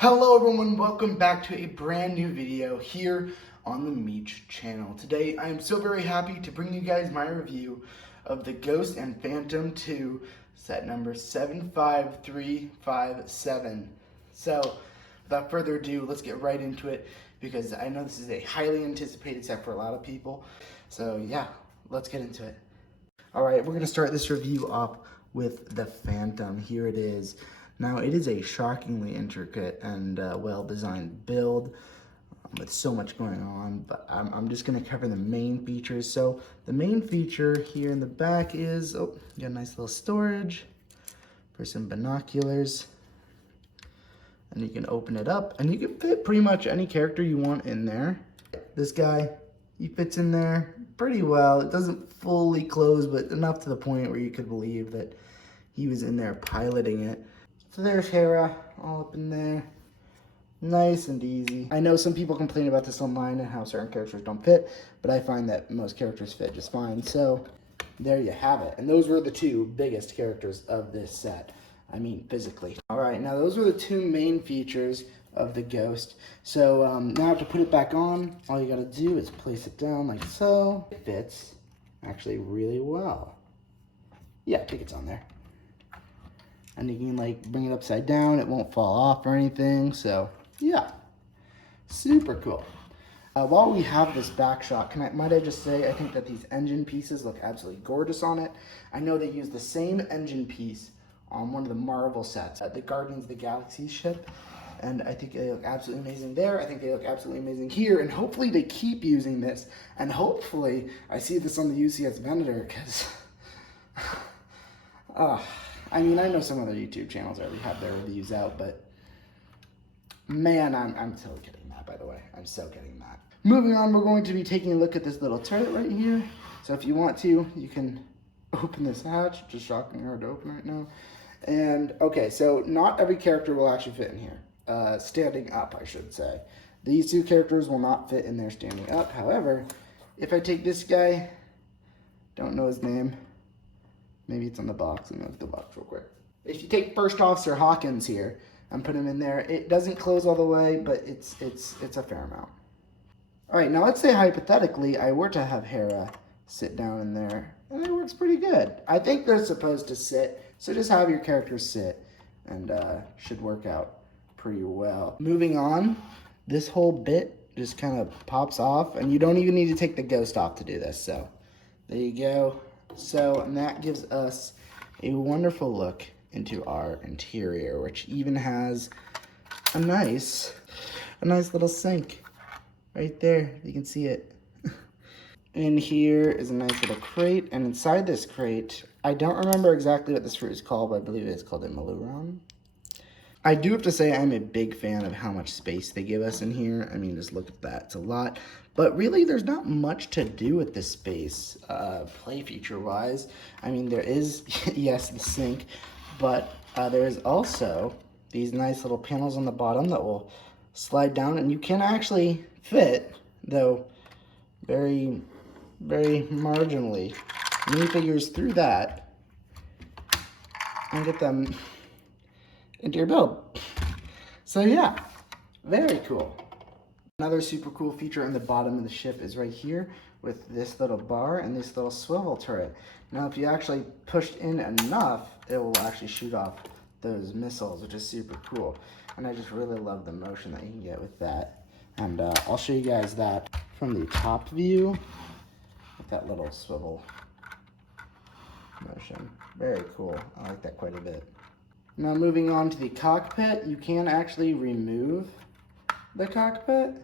Hello everyone, welcome back to a brand new video here on the Meech channel. Today I am so very happy to bring you guys my review of the Ghost and Phantom 2 set number 75357. So without further ado, let's get right into it because I know this is a highly anticipated set for a lot of people. So yeah, let's get into it. Alright, we're going to start this review off with the Phantom. Here it is. Now, it is a shockingly intricate and well-designed build with so much going on, but I'm just going to cover the main features. So, the main feature here in the back is, you got a nice little storage for some binoculars. And you can open it up, and you can fit pretty much any character you want in there. This guy, he fits in there pretty well. It doesn't fully close, but enough to the point where you could believe that he was in there piloting it. So there's Hera, all up in there. Nice and easy. I know some people complain about this online and how certain characters don't fit, but I find that most characters fit just fine. So there you have it. And those were the two biggest characters of this set. I mean, physically. All right, now those were the two main features of the Ghost. So now to put it back on, all you gotta do is place it down like so. It fits actually really well. Yeah, I think it's on there. And you can like bring it upside down, it won't fall off or anything. So yeah, super cool. While we have this back shot, might I just say, I think that these engine pieces look absolutely gorgeous on it. I know they use the same engine piece on one of the Marvel sets, the Guardians of the Galaxy ship. And I think they look absolutely amazing there. I think they look absolutely amazing here. And hopefully they keep using this. And hopefully I see this on the UCS Venator because, I mean, I know some other YouTube channels already have their reviews out, but man, I'm so getting that, by the way. I'm so getting that. Moving on, we're going to be taking a look at this little turret right here. So if you want to, you can open this hatch. Just shockingly hard to open right now. And, okay, so not every character will actually fit in here. Standing up, I should say. These two characters will not fit in there standing up. However, if I take this guy, don't know his name. Maybe it's on the box. Let me look at the box real quick. If you take First Officer Hawkins here and put him in there, it doesn't close all the way, but it's a fair amount. All right, now let's say hypothetically I were to have Hera sit down in there, and it works pretty good. I think they're supposed to sit, so just have your characters sit, and should work out pretty well. Moving on, this whole bit just kind of pops off, and you don't even need to take the Ghost off to do this, so there you go. So, and that gives us a wonderful look into our interior, which even has a nice little sink right there. You can see it. In here is a nice little crate, and inside this crate, I don't remember exactly what this fruit is called, but I believe it's called a Maluron. I do have to say I'm a big fan of how much space they give us in here. I mean, just look at that. It's a lot. But really, there's not much to do with this space, play feature-wise. I mean, there is, yes, the sink, but there is also these nice little panels on the bottom that will slide down, and you can actually fit, though very, very marginally, minifigures through that and get them into your build. So yeah, very cool. Another super cool feature on the bottom of the ship is right here with this little bar and this little swivel turret. Now if you actually pushed in enough, it will actually shoot off those missiles, which is super cool. And I just really love the motion that you can get with that. And I'll show you guys that from the top view with that little swivel motion. Very cool. I like that quite a bit. Now moving on to the cockpit, you can actually remove the cockpit,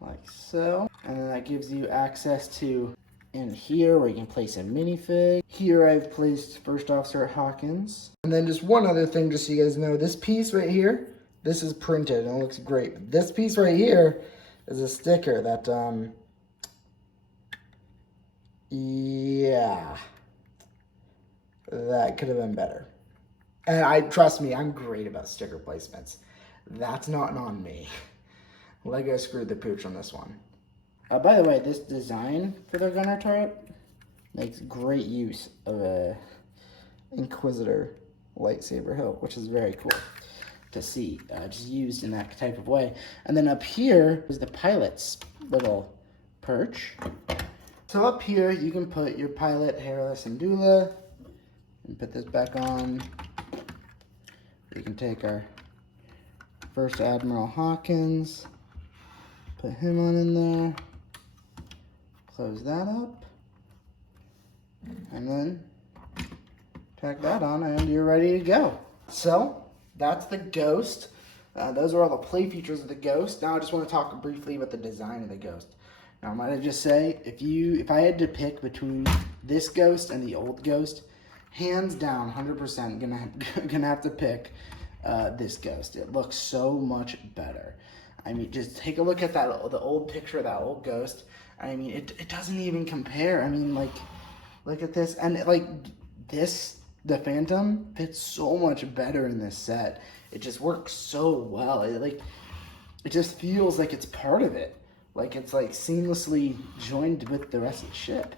like so. And then that gives you access to in here where you can place a minifig. Here I've placed First Officer Hawkins. And then just one other thing, just so you guys know, this piece right here, this is printed and it looks great. But this piece right here is a sticker that, yeah, that could have been better. And trust me, I'm great about sticker placements. That's not on me. Lego screwed the pooch on this one. By the way, this design for the gunner turret makes great use of a Inquisitor lightsaber hilt, which is very cool. to see, just used in that type of way. And then up here is the pilot's little perch. So up here, you can put your pilot, Hera Syndulla, and put this back on. You can take our First Admiral Hawkins, put him on in there, close that up, and then tack that on, and you're ready to go. So that's the Ghost. Those are all the play features of the Ghost. Now I just want to talk briefly about the design of the Ghost. Now I might just say, if I had to pick between this Ghost and the old Ghost, hands down, 100% gonna have to pick this Ghost. It looks so much better. I mean, just take a look at the old picture of that old Ghost. I mean, it doesn't even compare. I mean, like, look at this, and like this, the Phantom fits so much better in this set. It just works so well. It just feels like it's part of it. Like it's like seamlessly joined with the rest of the ship.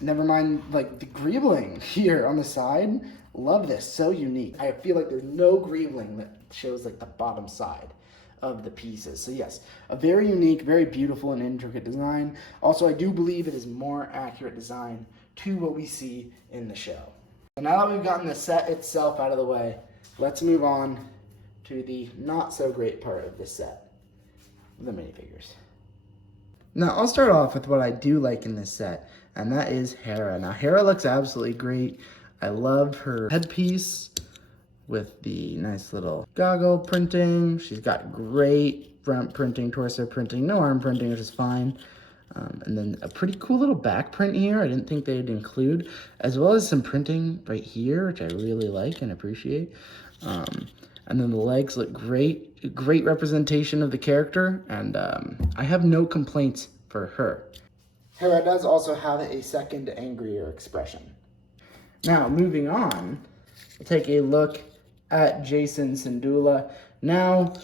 Never mind like the greebling here on the side. Love this, so unique. I feel like there's no greebling that shows like the bottom side of the pieces. So yes, a very unique, very beautiful and intricate design. Also, I do believe it is more accurate design to what we see in the show. So now that we've gotten the set itself out of the way, let's move on to the not so great part of this set, the minifigures. Now, I'll start off with what I do like in this set, and that is Hera. Now, Hera looks absolutely great. I love her headpiece with the nice little goggle printing. She's got great front printing, torso printing, no arm printing, which is fine. And then a pretty cool little back print here I didn't think they'd include, as well as some printing right here, which I really like and appreciate. And then the legs look great. Great representation of the character, and I have no complaints for her. Hera does also have a second angrier expression. Now, moving on, we'll take a look at Jacen Syndulla. Now,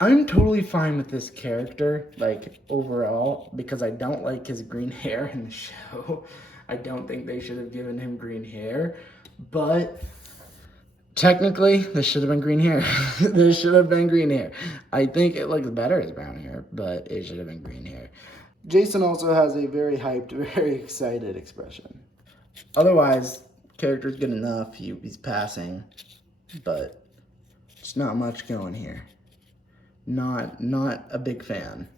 I'm totally fine with this character, like, overall, because I don't like his green hair in the show. I don't think they should have given him green hair, but technically, this should have been green hair. This should have been green hair. I think it looks better as brown hair, but it should have been green hair. Jacen also has a very hyped, very excited expression. Otherwise, character's good enough. He's passing, but there's not much going here. Not a big fan.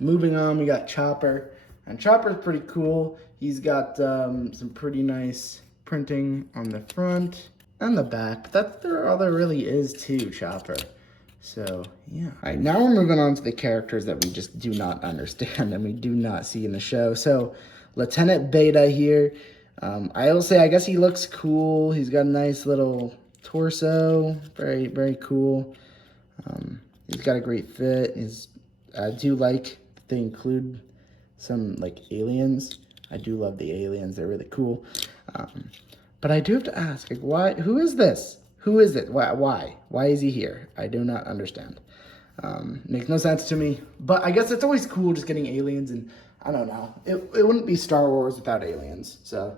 Moving on, we got Chopper, and Chopper's pretty cool. He's got some pretty nice printing on the front and the back, but that's all there really is to Chopper. So, yeah. All right, now we're moving on to the characters that we just do not understand and we do not see in the show. So, Lieutenant Beta here. I will say, I guess he looks cool. He's got a nice little torso. Very, very cool. He's got a great fit. I do like that they include some, like, aliens. I do love the aliens. They're really cool. But I do have to ask, like, why? Who is this? Who is it? Why? Why is he here? I do not understand. Makes no sense to me. But I guess it's always cool just getting aliens, and I don't know. It wouldn't be Star Wars without aliens. So,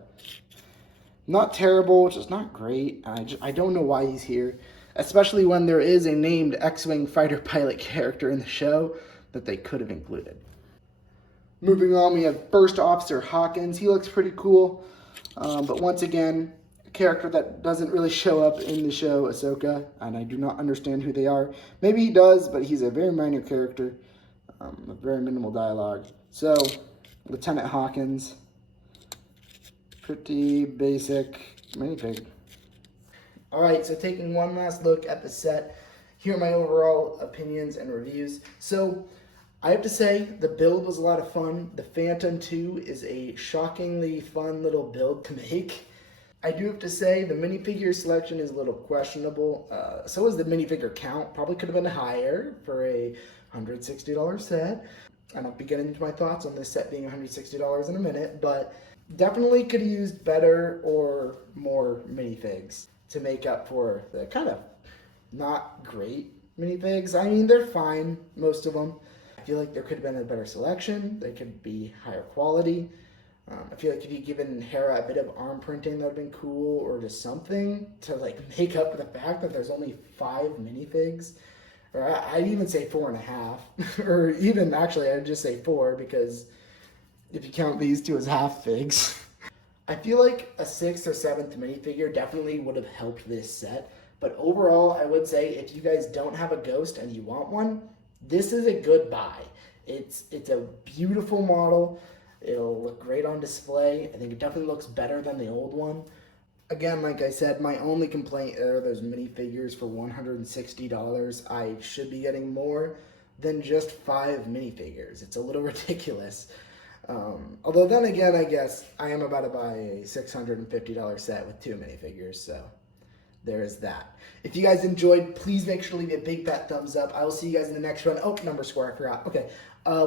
not terrible, just not great. I don't know why he's here, especially when there is a named X-Wing fighter pilot character in the show that they could have included. Moving on, we have First Officer Hawkins. He looks pretty cool. But once again, a character that doesn't really show up in the show, Ahsoka, and I do not understand who they are. Maybe he does, but he's a very minor character, with very minimal dialogue. So, Lieutenant Hawkins, pretty basic minifig. Alright, so taking one last look at the set, here are my overall opinions and reviews. So, I have to say, the build was a lot of fun. The Phantom 2 is a shockingly fun little build to make. I do have to say, the minifigure selection is a little questionable. So is the minifigure count. Probably could have been higher for a $160 set. And I'll be getting into my thoughts on this set being $160 in a minute, but definitely could have used better or more minifigs to make up for the kind of not great minifigs. I mean, they're fine, most of them. I feel like there could have been a better selection. They could be higher quality. I feel like if you given Hera a bit of arm printing, that would have been cool, or just something to like make up for the fact that there's only 5 minifigs. Or I'd even say 4.5, or even actually I'd just say 4, because if you count these two as half figs. I feel like a 6th or 7th minifigure definitely would have helped this set, but overall I would say if you guys don't have a Ghost and you want one, this is a good buy. It's a beautiful model. It'll look great on display. I think it definitely looks better than the old one. Again, like I said, my only complaint are those minifigures for $160. I should be getting more than just 5 minifigures. It's a little ridiculous. Although then again, I guess I am about to buy a $650 set with 2 minifigures, so there is that. If you guys enjoyed, please make sure to leave a big fat thumbs up. I will see you guys in the next one. Oh, number square, I forgot. Okay,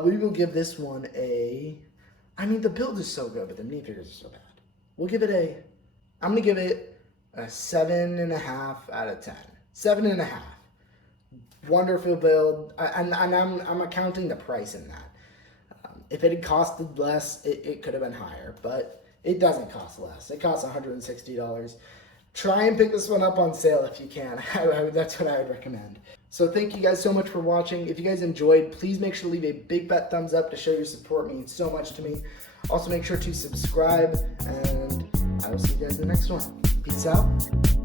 we will give this one a... I mean, the build is so good, but the minifigures are so bad. We'll give it a... I'm going to give it a 7.5 out of 10. 7.5. Wonderful build. And I'm accounting the price in that. If it had costed less, it could have been higher. But it doesn't cost less. It costs $160. Try and pick this one up on sale if you can. That's what I would recommend. So thank you guys so much for watching. If you guys enjoyed, please make sure to leave a big fat thumbs up to show your support. It means so much to me. Also make sure to subscribe, and I will see you guys in the next one. Peace out.